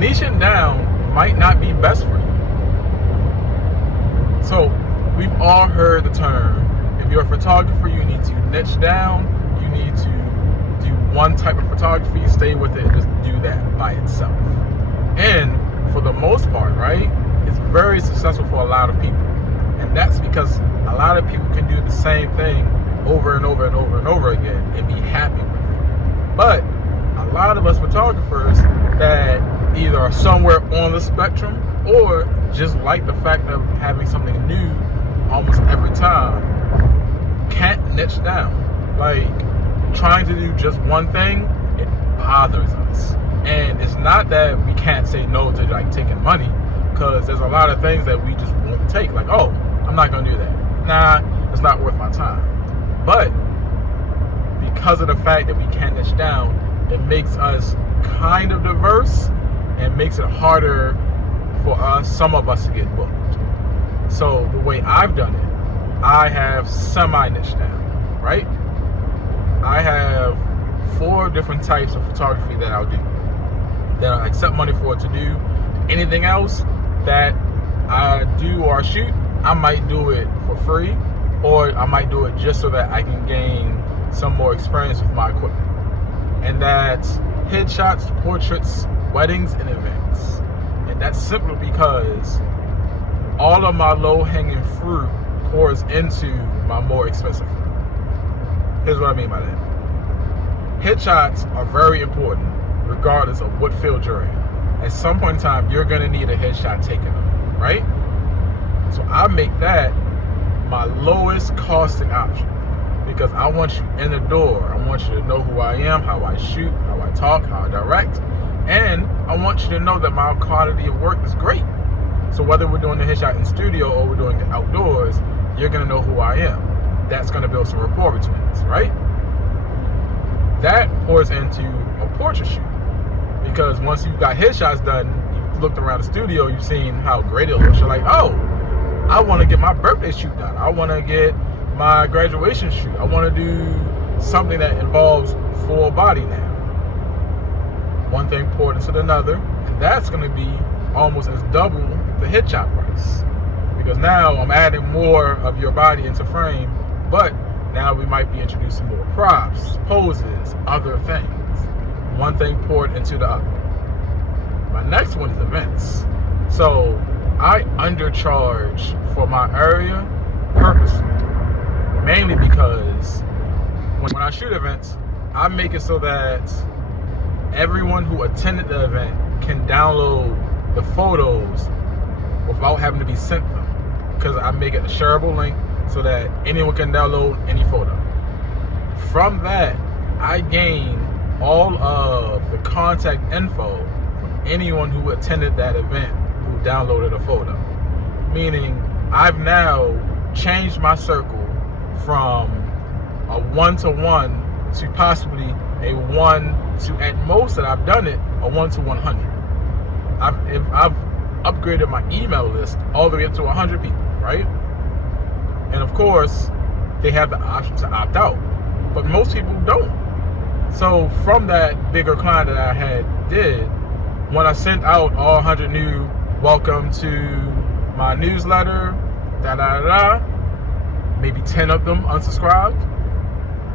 niching down might not be best for you. So we've all heard the term, if you're a photographer, you need to niche down, you need to do one type of photography, stay with it, and just do that by itself. And for the most part, right, it's very successful for a lot of people. And that's because a lot of people can do the same thing over and over and over and over again and be happy with it. But a lot of us photographers that either are somewhere on the spectrum or just like the fact of having something new almost every time can't niche down. Like, trying to do just one thing, it bothers us. And it's not that we can't say no to like taking money, because there's a lot of things that we just won't take. Like, oh, I'm not gonna do that. Nah, it's not worth my time. But because of the fact that we can't niche down, it makes us kind of diverse and makes it harder for some of us to get booked. So the way I've done it, I have semi-niche down, right? I have 4 different types of photography that I'll do, that I accept money for to do. Anything else that I do or shoot, I might do it for free, or I might do it just so that I can gain some more experience with my equipment. And that's headshots, portraits, weddings, and events. And that's simply because all of my low-hanging fruit pours into my more expensive fruit. Here's what I mean by that. Headshots are very important regardless of what field you're in. At some point in time, you're gonna need a headshot taken of you, right? So I make that my lowest costing option, because I want you in the door. I want you to know who I am, how I shoot, how I talk, how I direct, and I want you to know that my quality of work is great. So whether we're doing the headshot in studio or we're doing it outdoors, you're gonna know who I am. That's gonna build some rapport between us, right? That pours into a portrait shoot, because once you've got headshots done, you've looked around the studio, you've seen how great it looks. You're like, oh, I want to get my birthday shoot done. I want to get my graduation shoot. I want to do something that involves full body now. One thing poured into another, and that's going to be almost as double the headshot price, because now I'm adding more of your body into frame, but now we might be introducing more props, poses, other things. One thing poured into the other. My next one is events. So I undercharge for my area purposely, mainly because when I shoot events, I make it so that everyone who attended the event can download the photos without having to be sent them, because I make it a shareable link so that anyone can download any photo. From that, I gain all of the contact info from anyone who attended that event who downloaded a photo. Meaning, I've now changed my circle from a 1-to-1 to possibly a 1 to, at most that I've done it, a 1 to 100. I've upgraded my email list all the way up to 100 people, right? And of course, they have the option to opt out, but most people don't. So from that bigger client that I did, when I sent out all 100 new welcome to my newsletter, maybe 10 of them unsubscribed.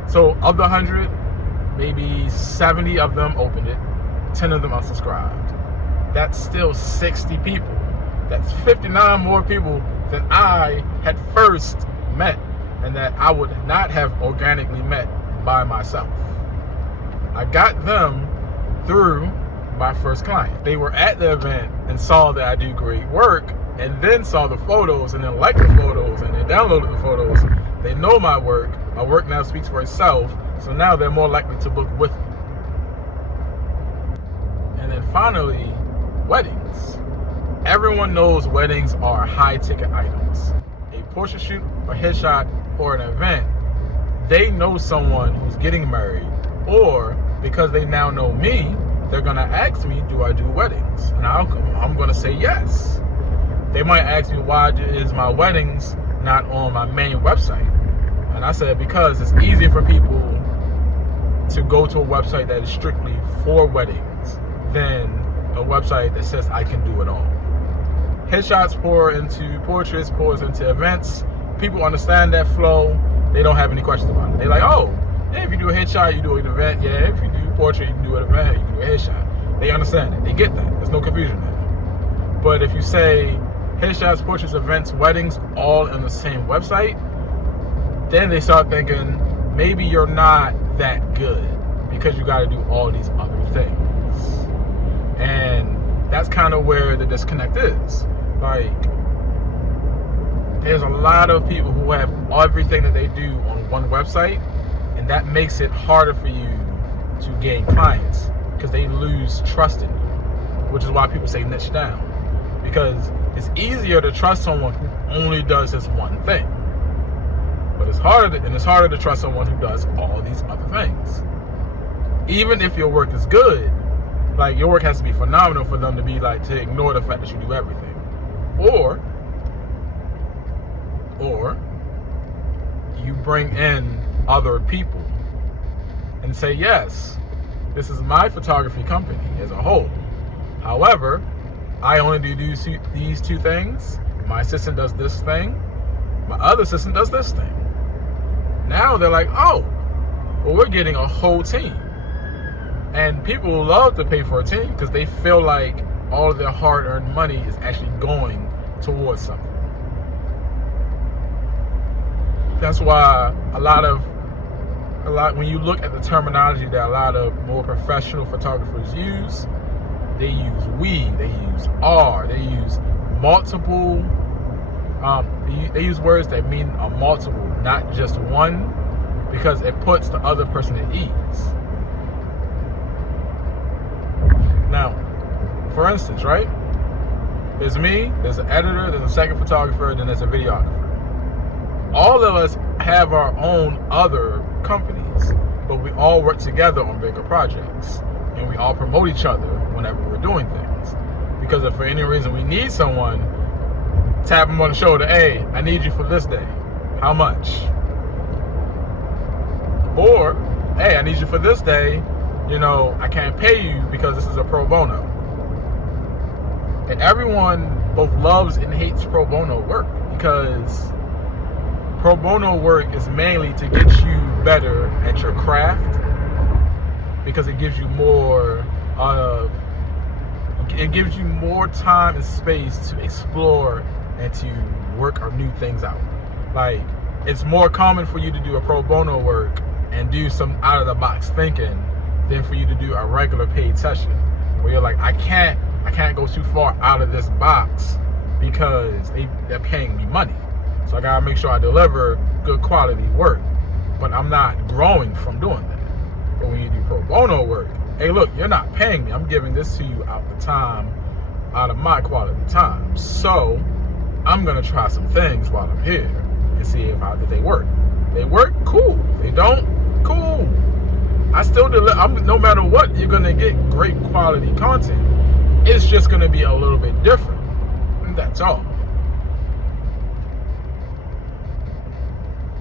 So of the 100, maybe 70 of them opened it, 10 of them unsubscribed. That's still 60 people. That's 59 more people than I had first met, and that I would not have organically met by myself. I got them through my first client. They were at the event and saw that I do great work, and then saw the photos and then liked the photos and then downloaded the photos. They know my work. My work now speaks for itself, so now they're more likely to book with me. And then finally, weddings. Everyone knows weddings are high ticket items. A portrait shoot, a headshot, or an event, they know someone who's getting married, or because they now know me, they're gonna ask me, do I do weddings? And I'm gonna say yes. They might ask me, why is my weddings not on my main website? And I said, because it's easier for people to go to a website that is strictly for weddings than a website that says I can do it all. Headshots pour into portraits, pours into events. People understand that flow. They don't have any questions about it. They're like, oh, yeah, if you do a headshot, you do an event. Yeah, if you do a portrait, you can do an event, you can do a headshot. They understand it. They get that. There's no confusion there. But if you say headshots, portraits, events, weddings, all in the same website, then they start thinking maybe you're not that good because you got to do all these other things. And that's kind of where the disconnect is. Like, there's a lot of people who have everything that they do on one website, and that makes it harder for you to gain clients because they lose trust in you, which is why people say niche down, because it's easier to trust someone who only does this one thing, but it's harder to trust someone who does all these other things. Even if your work is good, like, your work has to be phenomenal for them to be like, to ignore the fact that you do everything. Or you bring in other people and say, yes, this is my photography company as a whole. However, I only do these two things. My assistant does this thing. My other assistant does this thing. Now they're like, oh, well, we're getting a whole team. And people love to pay for a team because they feel like all of their hard-earned money is actually going towards something. That's why when you look at the terminology that a lot of more professional photographers use, they use we, they use are, they use multiple, they use words that mean a multiple, not just one, because it puts the other person at ease. Now, for instance, right? There's me, there's an editor, there's a second photographer, then there's a videographer. All of us have our own other companies, but we all work together on bigger projects, and we all promote each other whenever we're doing things. Because if for any reason we need someone, tap them on the shoulder, hey, I need you for this day. How much? Or, hey, I need you for this day. You know, I can't pay you because this is a pro bono. And everyone both loves and hates pro bono work, because pro bono work is mainly to get you better at your craft, because it gives you more time and space to explore and to work new things out. Like, it's more common for you to do a pro bono work and do some out of the box thinking than for you to do a regular paid session where you're like, I can't go too far out of this box because they're paying me money. So I gotta make sure I deliver good quality work, but I'm not growing from doing that. But when you do pro bono work, hey, look, you're not paying me. I'm giving this to you out of my quality time. So I'm gonna try some things while I'm here and see if they work. If they work, cool. If they don't, cool. I still no matter what, you're gonna get great quality content. It's just gonna be a little bit different. And that's all.